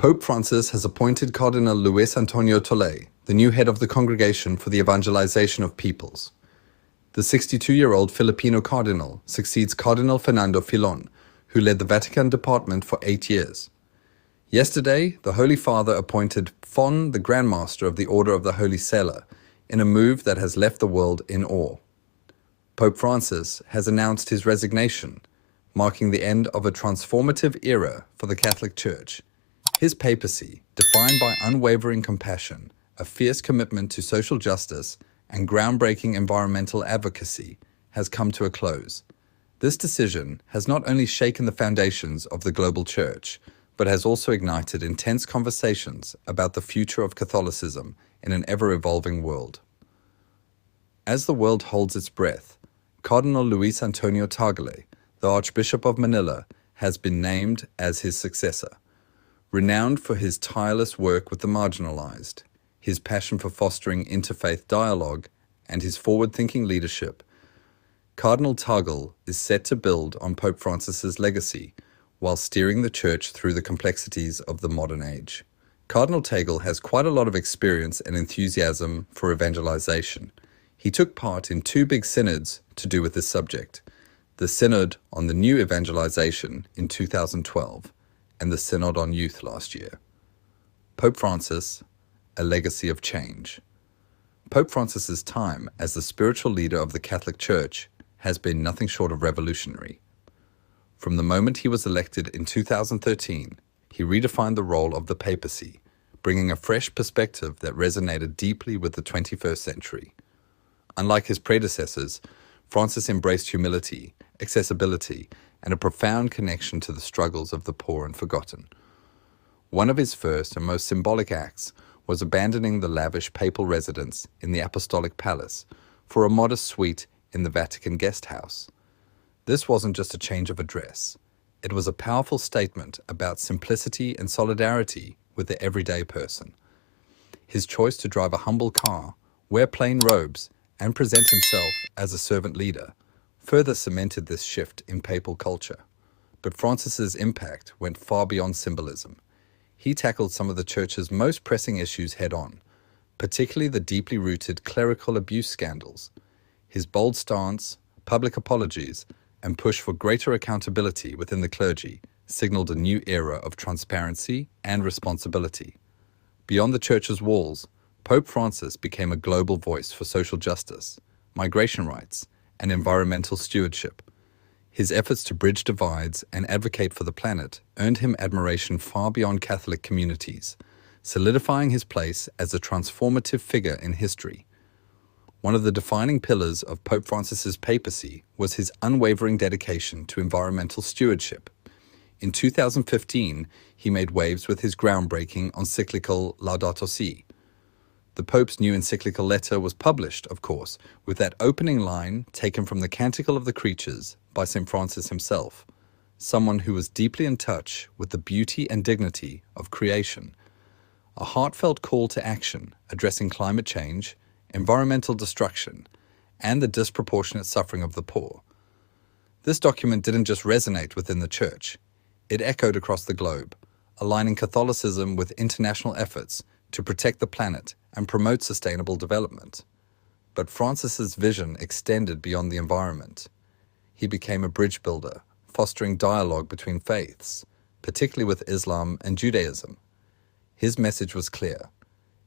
Pope Francis has appointed Cardinal Luis Antonio Tagle, the new head of the Congregation for the Evangelization of Peoples. The 62-year-old Filipino cardinal succeeds Cardinal Fernando Filon, who led the Vatican Department for 8 years. Yesterday, the Holy Father appointed Fon the Grand Master of the Order of the Holy Cella, in a move that has left the world in awe. Pope Francis has announced his resignation, marking the end of a transformative era for the Catholic Church. His papacy, defined by unwavering compassion, a fierce commitment to social justice, and groundbreaking environmental advocacy, has come to a close. This decision has not only shaken the foundations of the global Church, but has also ignited intense conversations about the future of Catholicism in an ever-evolving world. As the world holds its breath, Cardinal Luis Antonio Tagle, the Archbishop of Manila, has been named as his successor. Renowned for his tireless work with the marginalized, his passion for fostering interfaith dialogue, and his forward-thinking leadership, Cardinal Tagle is set to build on Pope Francis's legacy while steering the Church through the complexities of the modern age. Cardinal Tagle has quite a lot of experience and enthusiasm for evangelization. He took part in 2 big synods to do with this subject: the Synod on the New Evangelization in 2012 and the Synod on Youth last year. Pope Francis, a legacy of change. Pope Francis's time as the spiritual leader of the Catholic Church has been nothing short of revolutionary. From the moment he was elected in 2013, he redefined the role of the papacy, bringing a fresh perspective that resonated deeply with the 21st century. Unlike his predecessors, Francis embraced humility, accessibility, and a profound connection to the struggles of the poor and forgotten. One of his first and most symbolic acts was abandoning the lavish papal residence in the Apostolic Palace for a modest suite in the Vatican guest house. This wasn't just a change of address. It was a powerful statement about simplicity and solidarity with the everyday person. His choice to drive a humble car, wear plain robes, and present himself as a servant leader further cemented this shift in papal culture. But Francis's impact went far beyond symbolism. He tackled some of the Church's most pressing issues head-on, particularly the deeply rooted clerical abuse scandals. His bold stance, public apologies, and push for greater accountability within the clergy signaled a new era of transparency and responsibility. Beyond the Church's walls, Pope Francis became a global voice for social justice, migration rights, and environmental stewardship. His efforts to bridge divides and advocate for the planet earned him admiration far beyond Catholic communities, solidifying his place as a transformative figure in history. One of the defining pillars of Pope Francis's papacy was his unwavering dedication to environmental stewardship. In 2015, he made waves with his groundbreaking encyclical Laudato Si. The Pope's new encyclical letter was published, of course, with that opening line taken from the Canticle of the Creatures by St. Francis himself, someone who was deeply in touch with the beauty and dignity of creation. A heartfelt call to action addressing climate change, environmental destruction, and the disproportionate suffering of the poor. This document didn't just resonate within the Church. It echoed across the globe, aligning Catholicism with international efforts to protect the planet and promote sustainable development. But Francis's vision extended beyond the environment. He became a bridge builder, fostering dialogue between faiths, particularly with Islam and Judaism. His message was clear.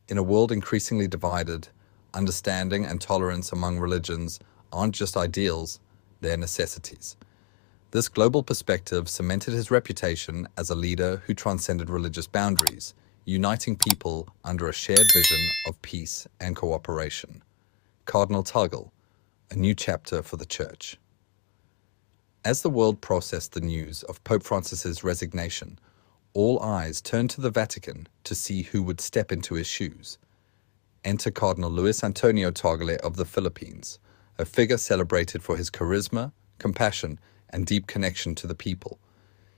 In a world increasingly divided, understanding and tolerance among religions aren't just ideals, they're necessities. This global perspective cemented his reputation as a leader who transcended religious boundaries, uniting people under a shared vision of peace and cooperation. Cardinal Tagle, a new chapter for the Church. As the world processed the news of Pope Francis's resignation, all eyes turned to the Vatican to see who would step into his shoes. Enter Cardinal Luis Antonio Tagle of the Philippines, a figure celebrated for his charisma, compassion, and deep connection to the people.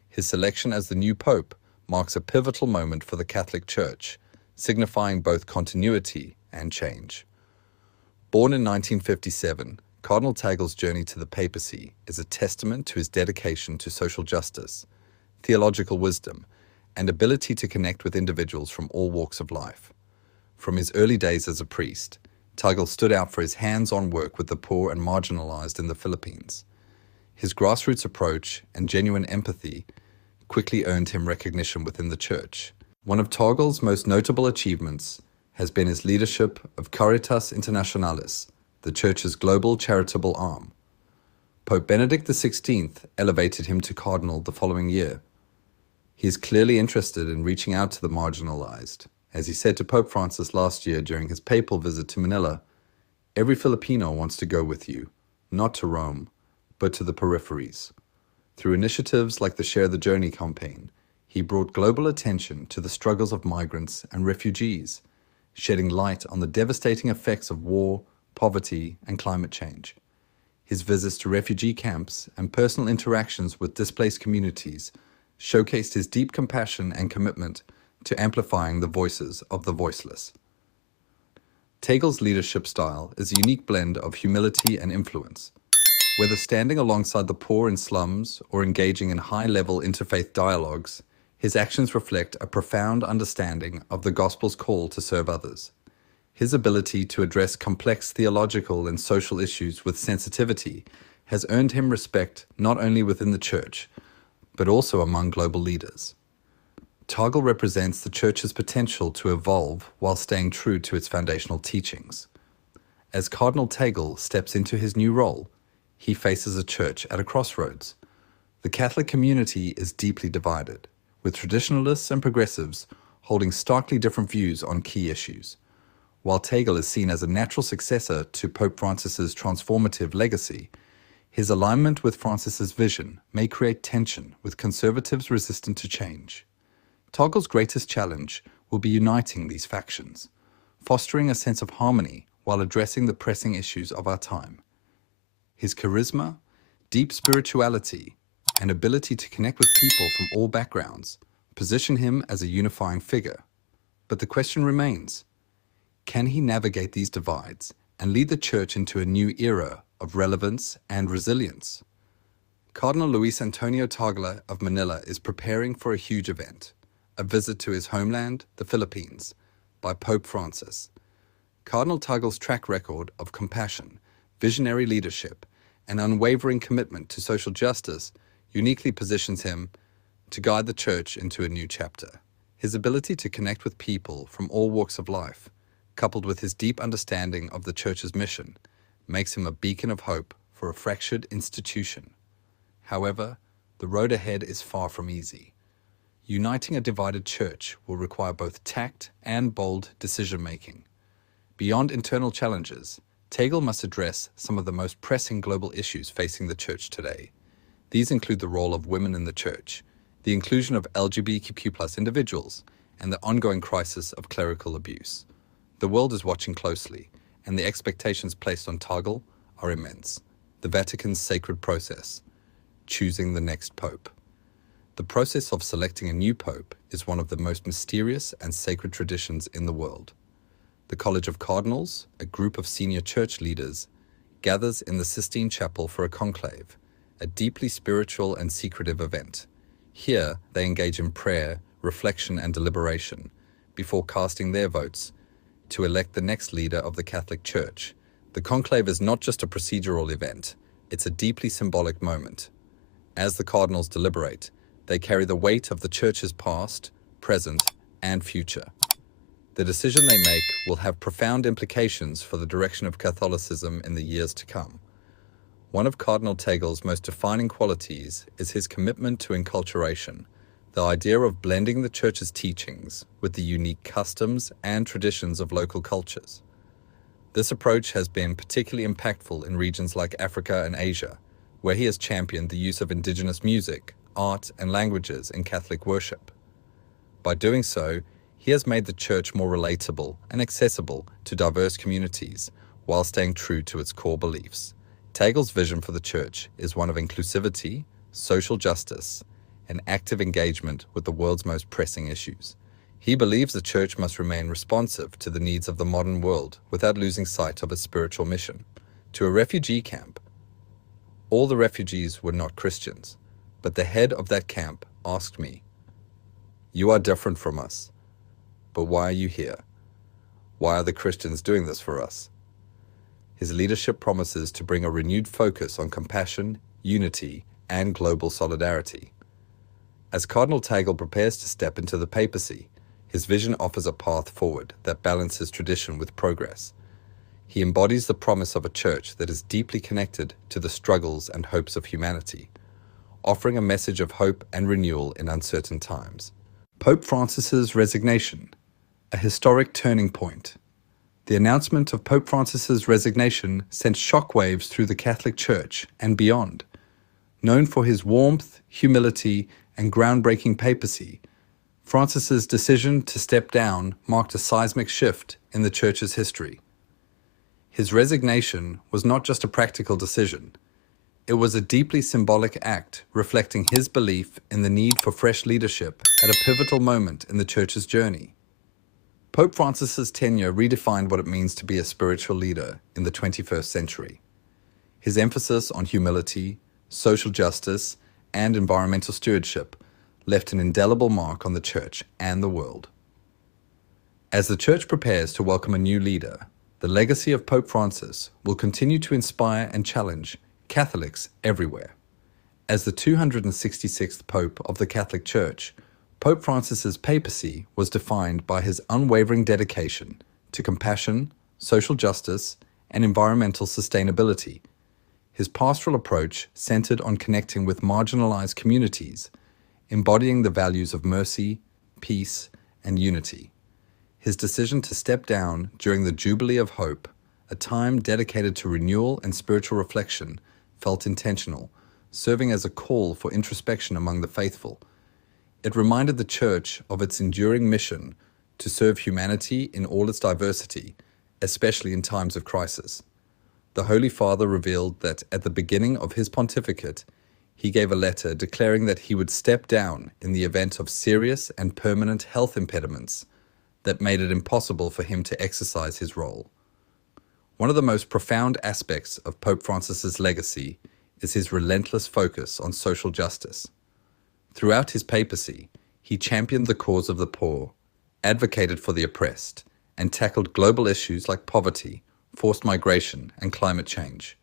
His selection as the new pope marks a pivotal moment for the Catholic Church, signifying both continuity and change. Born in 1957, Cardinal Tagle's journey to the papacy is a testament to his dedication to social justice, theological wisdom, and ability to connect with individuals from all walks of life. From his early days as a priest, Tagle stood out for his hands-on work with the poor and marginalized in the Philippines. His grassroots approach and genuine empathy quickly earned him recognition within the Church. One of Tagle's most notable achievements has been his leadership of Caritas Internationalis, the Church's global charitable arm. Pope Benedict XVI elevated him to cardinal the following year. He is clearly interested in reaching out to the marginalized. As he said to Pope Francis last year during his papal visit to Manila, "Every Filipino wants to go with you, not to Rome, but to the peripheries." Through initiatives like the Share the Journey campaign, he brought global attention to the struggles of migrants and refugees, shedding light on the devastating effects of war, poverty, and climate change. His visits to refugee camps and personal interactions with displaced communities showcased his deep compassion and commitment to amplifying the voices of the voiceless. Tagle's leadership style is a unique blend of humility and influence. Whether standing alongside the poor in slums or engaging in high-level interfaith dialogues, his actions reflect a profound understanding of the gospel's call to serve others. His ability to address complex theological and social issues with sensitivity has earned him respect not only within the Church, but also among global leaders. Tagle represents the Church's potential to evolve while staying true to its foundational teachings. As Cardinal Tagle steps into his new role, he faces a Church at a crossroads. The Catholic community is deeply divided, with traditionalists and progressives holding starkly different views on key issues. While Tagle is seen as a natural successor to Pope Francis's transformative legacy, his alignment with Francis's vision may create tension with conservatives resistant to change. Tagle's greatest challenge will be uniting these factions, fostering a sense of harmony while addressing the pressing issues of our time. His charisma, deep spirituality, and ability to connect with people from all backgrounds position him as a unifying figure. But the question remains, can he navigate these divides and lead the Church into a new era of relevance and resilience? Cardinal Luis Antonio Tagle of Manila is preparing for a huge event, a visit to his homeland, the Philippines, by Pope Francis. Cardinal Tagle's track record of compassion, visionary leadership, and unwavering commitment to social justice uniquely positions him to guide the Church into a new chapter. His ability to connect with people from all walks of life, coupled with his deep understanding of the Church's mission, makes him a beacon of hope for a fractured institution. However, the road ahead is far from easy. Uniting a divided Church will require both tact and bold decision-making. Beyond internal challenges, Tagle must address some of the most pressing global issues facing the Church today. These include the role of women in the Church, the inclusion of LGBTQ+ individuals, and the ongoing crisis of clerical abuse. The world is watching closely, and the expectations placed on Tagle are immense. The Vatican's sacred process, choosing the next pope. The process of selecting a new pope is one of the most mysterious and sacred traditions in the world. The College of Cardinals, a group of senior church leaders, gathers in the Sistine Chapel for a conclave, a deeply spiritual and secretive event. Here, they engage in prayer, reflection, and deliberation before casting their votes to elect the next leader of the Catholic Church. The conclave is not just a procedural event, it's a deeply symbolic moment. As the cardinals deliberate, they carry the weight of the Church's past, present, and future. The decision they make will have profound implications for the direction of Catholicism in the years to come. One of Cardinal Tagle's most defining qualities is his commitment to enculturation, the idea of blending the Church's teachings with the unique customs and traditions of local cultures. This approach has been particularly impactful in regions like Africa and Asia, where he has championed the use of indigenous music, art, and languages in Catholic worship. By doing so, he has made the Church more relatable and accessible to diverse communities while staying true to its core beliefs. Tagle's vision for the Church is one of inclusivity, social justice, and active engagement with the world's most pressing issues. He believes the Church must remain responsive to the needs of the modern world without losing sight of its spiritual mission. To a refugee camp, all the refugees were not Christians, but the head of that camp asked me, You are different from us. But why are you here? Why are the Christians doing this for us? His leadership promises to bring a renewed focus on compassion, unity, and global solidarity. As Cardinal Tagle prepares to step into the papacy, his vision offers a path forward that balances tradition with progress. He embodies the promise of a church that is deeply connected to the struggles and hopes of humanity, offering a message of hope and renewal in uncertain times. Pope Francis's resignation, a historic turning point. The announcement of Pope Francis's resignation sent shockwaves through the Catholic Church and beyond. Known for his warmth, humility, and groundbreaking papacy, Francis's decision to step down marked a seismic shift in the Church's history. His resignation was not just a practical decision. It was a deeply symbolic act reflecting his belief in the need for fresh leadership at a pivotal moment in the Church's journey. Pope Francis's tenure redefined what it means to be a spiritual leader in the 21st century. His emphasis on humility, social justice, and environmental stewardship left an indelible mark on the Church and the world. As the Church prepares to welcome a new leader, the legacy of Pope Francis will continue to inspire and challenge Catholics everywhere. As the 266th Pope of the Catholic Church, Pope Francis's papacy was defined by his unwavering dedication to compassion, social justice, and environmental sustainability. His pastoral approach centered on connecting with marginalized communities, embodying the values of mercy, peace, and unity. His decision to step down during the Jubilee of Hope, a time dedicated to renewal and spiritual reflection, felt intentional, serving as a call for introspection among the faithful. It reminded the Church of its enduring mission to serve humanity in all its diversity, especially in times of crisis. The Holy Father revealed that at the beginning of his pontificate, he gave a letter declaring that he would step down in the event of serious and permanent health impediments that made it impossible for him to exercise his role. One of the most profound aspects of Pope Francis's legacy is his relentless focus on social justice. Throughout his papacy, he championed the cause of the poor, advocated for the oppressed, and tackled global issues like poverty, forced migration, and climate change.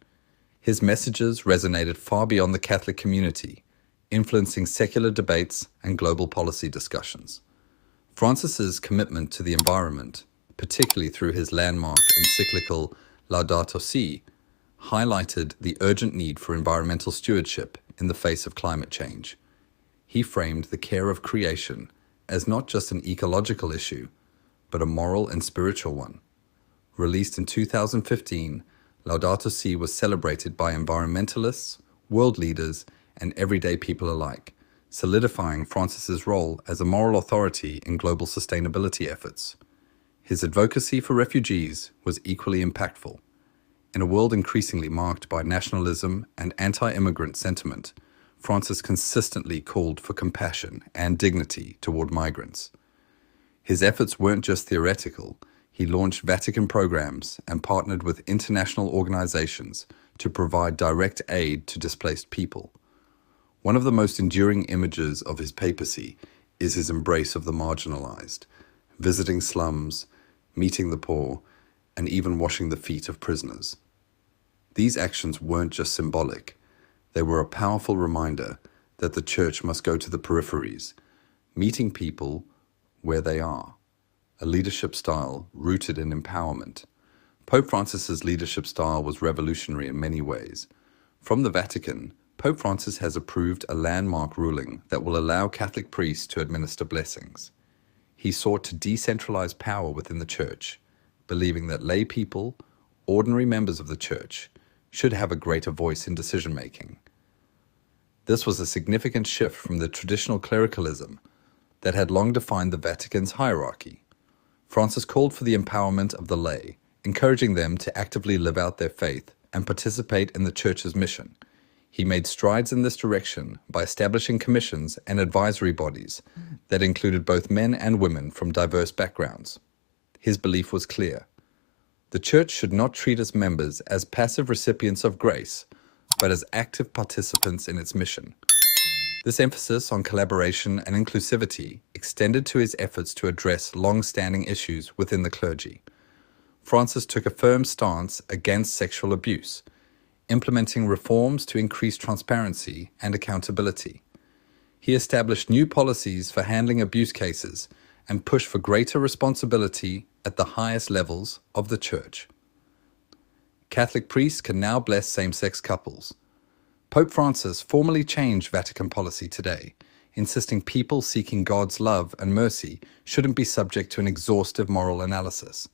His messages resonated far beyond the Catholic community, influencing secular debates and global policy discussions. Francis's commitment to the environment, particularly through his landmark encyclical Laudato Si', highlighted the urgent need for environmental stewardship in the face of climate change. He framed the care of creation as not just an ecological issue, but a moral and spiritual one. Released in 2015, Laudato Si' was celebrated by environmentalists, world leaders, and everyday people alike, solidifying Francis's role as a moral authority in global sustainability efforts. His advocacy for refugees was equally impactful. In a world increasingly marked by nationalism and anti-immigrant sentiment, Francis consistently called for compassion and dignity toward migrants. His efforts weren't just theoretical. He launched Vatican programs and partnered with international organizations to provide direct aid to displaced people. One of the most enduring images of his papacy is his embrace of the marginalized, visiting slums, meeting the poor, and even washing the feet of prisoners. These actions weren't just symbolic. They were a powerful reminder that the Church must go to the peripheries, meeting people where they are, a leadership style rooted in empowerment. Pope Francis's leadership style was revolutionary in many ways. From the Vatican, Pope Francis has approved a landmark ruling that will allow Catholic priests to administer blessings. He sought to decentralize power within the Church, believing that lay people, ordinary members of the Church, should have a greater voice in decision-making. This was a significant shift from the traditional clericalism that had long defined the Vatican's hierarchy. Francis called for the empowerment of the lay, encouraging them to actively live out their faith and participate in the Church's mission. He made strides in this direction by establishing commissions and advisory bodies that included both men and women from diverse backgrounds. His belief was clear. The Church should not treat its members as passive recipients of grace, but as active participants in its mission. This emphasis on collaboration and inclusivity extended to his efforts to address long-standing issues within the clergy. Francis took a firm stance against sexual abuse, implementing reforms to increase transparency and accountability. He established new policies for handling abuse cases and pushed for greater responsibility at the highest levels of the Church. Catholic priests can now bless same-sex couples. Pope Francis formally changed Vatican policy today, insisting people seeking God's love and mercy shouldn't be subject to an exhaustive moral analysis.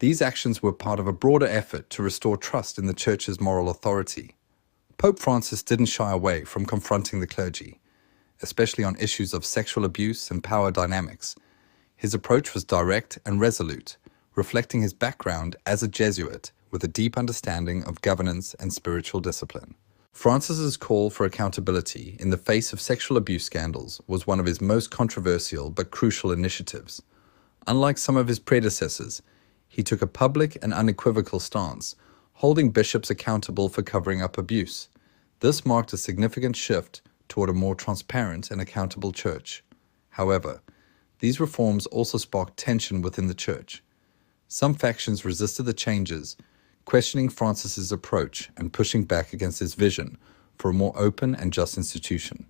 These actions were part of a broader effort to restore trust in the Church's moral authority. Pope Francis didn't shy away from confronting the clergy, especially on issues of sexual abuse and power dynamics. His approach was direct and resolute, reflecting his background as a Jesuit with a deep understanding of governance and spiritual discipline. Francis's call for accountability in the face of sexual abuse scandals was one of his most controversial but crucial initiatives. Unlike some of his predecessors, he took a public and unequivocal stance, holding bishops accountable for covering up abuse. This marked a significant shift toward a more transparent and accountable Church. However, these reforms also sparked tension within the Church. Some factions resisted the changes, questioning Francis's approach and pushing back against his vision for a more open and just institution.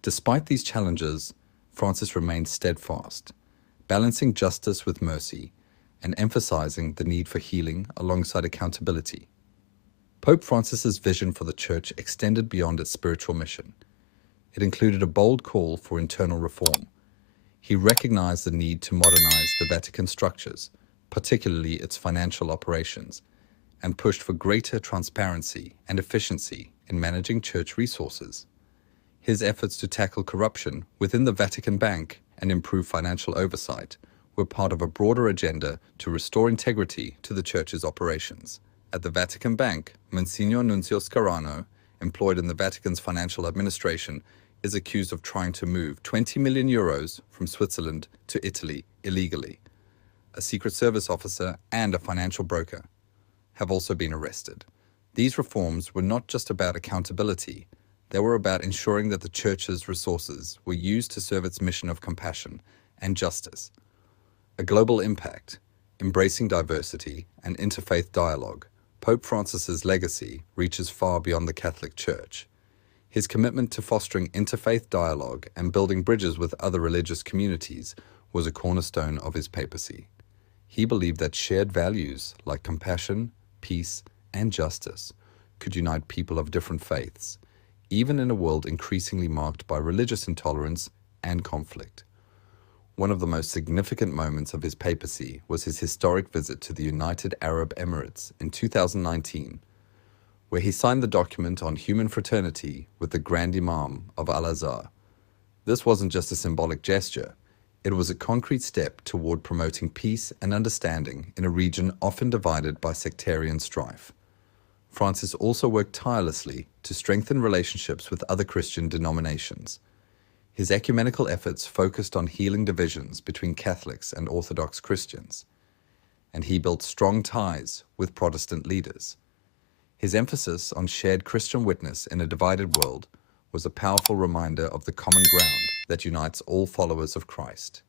Despite these challenges, Francis remained steadfast, balancing justice with mercy and emphasizing the need for healing alongside accountability. Pope Francis's vision for the Church extended beyond its spiritual mission. It included a bold call for internal reform. He recognized the need to modernize the Vatican structures, particularly its financial operations, and pushed for greater transparency and efficiency in managing Church resources. His efforts to tackle corruption within the Vatican Bank and improve financial oversight were part of a broader agenda to restore integrity to the Church's operations. At the Vatican Bank, Monsignor Nunzio Scarano, employed in the Vatican's financial administration, is accused of trying to move 20 million euros from Switzerland to Italy illegally. A Secret Service officer and a financial broker have also been arrested. These reforms were not just about accountability, they were about ensuring that the Church's resources were used to serve its mission of compassion and justice. A global impact, embracing diversity and interfaith dialogue, Pope Francis's legacy reaches far beyond the Catholic Church. His commitment to fostering interfaith dialogue and building bridges with other religious communities was a cornerstone of his papacy. He believed that shared values like compassion, peace, and justice could unite people of different faiths, even in a world increasingly marked by religious intolerance and conflict. One of the most significant moments of his papacy was his historic visit to the United Arab Emirates in 2019, where he signed the document on human fraternity with the Grand Imam of Al-Azhar. This wasn't just a symbolic gesture, it was a concrete step toward promoting peace and understanding in a region often divided by sectarian strife. Francis also worked tirelessly to strengthen relationships with other Christian denominations. His ecumenical efforts focused on healing divisions between Catholics and Orthodox Christians, and he built strong ties with Protestant leaders. His emphasis on shared Christian witness in a divided world was a powerful reminder of the common ground that unites all followers of Christ.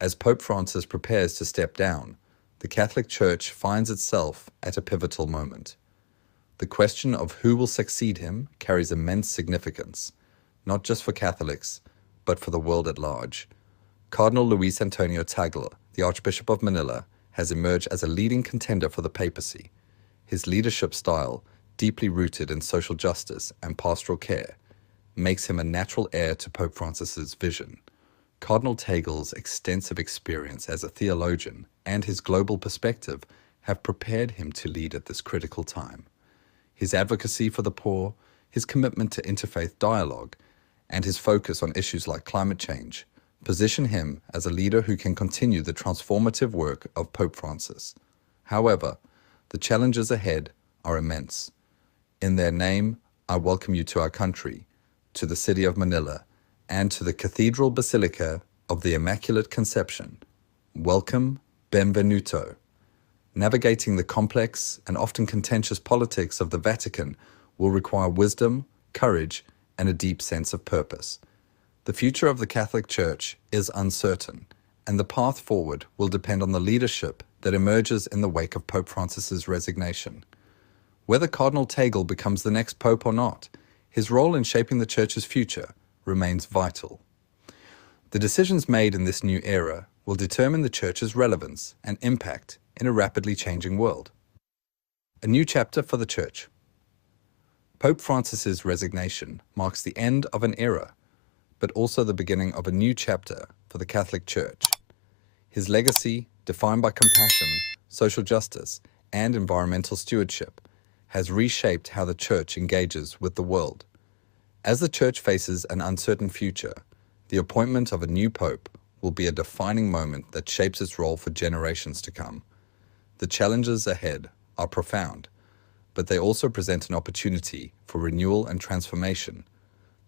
As Pope Francis prepares to step down, the Catholic Church finds itself at a pivotal moment. The question of who will succeed him carries immense significance, not just for Catholics, but for the world at large. Cardinal Luis Antonio Tagle, the Archbishop of Manila, has emerged as a leading contender for the papacy. His leadership style, deeply rooted in social justice and pastoral care, makes him a natural heir to Pope Francis's vision. Cardinal Tagle's extensive experience as a theologian and his global perspective have prepared him to lead at this critical time. His advocacy for the poor, his commitment to interfaith dialogue, and his focus on issues like climate change position him as a leader who can continue the transformative work of Pope Francis. However, the challenges ahead are immense. In their name, I welcome you to our country, to the city of Manila, and to the Cathedral Basilica of the Immaculate Conception. Welcome, benvenuto. Navigating the complex and often contentious politics of the Vatican will require wisdom, courage, and a deep sense of purpose. The future of the Catholic Church is uncertain, and the path forward will depend on the leadership that emerges in the wake of Pope Francis's resignation. Whether Cardinal Tagle becomes the next pope or not, his role in shaping the Church's future remains vital. The decisions made in this new era will determine the Church's relevance and impact in a rapidly changing world. A new chapter for the Church. Pope Francis's resignation marks the end of an era, but also the beginning of a new chapter for the Catholic Church. His legacy, defined by compassion, social justice, and environmental stewardship, has reshaped how the Church engages with the world. As the Church faces an uncertain future, the appointment of a new pope will be a defining moment that shapes its role for generations to come. The challenges ahead are profound, but they also present an opportunity for renewal and transformation.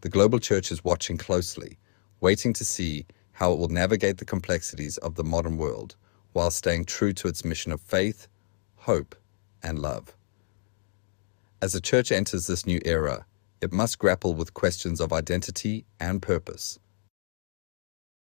The global Church is watching closely, waiting to see how it will navigate the complexities of the modern world while staying true to its mission of faith, hope, and love. As the Church enters this new era, it must grapple with questions of identity and purpose.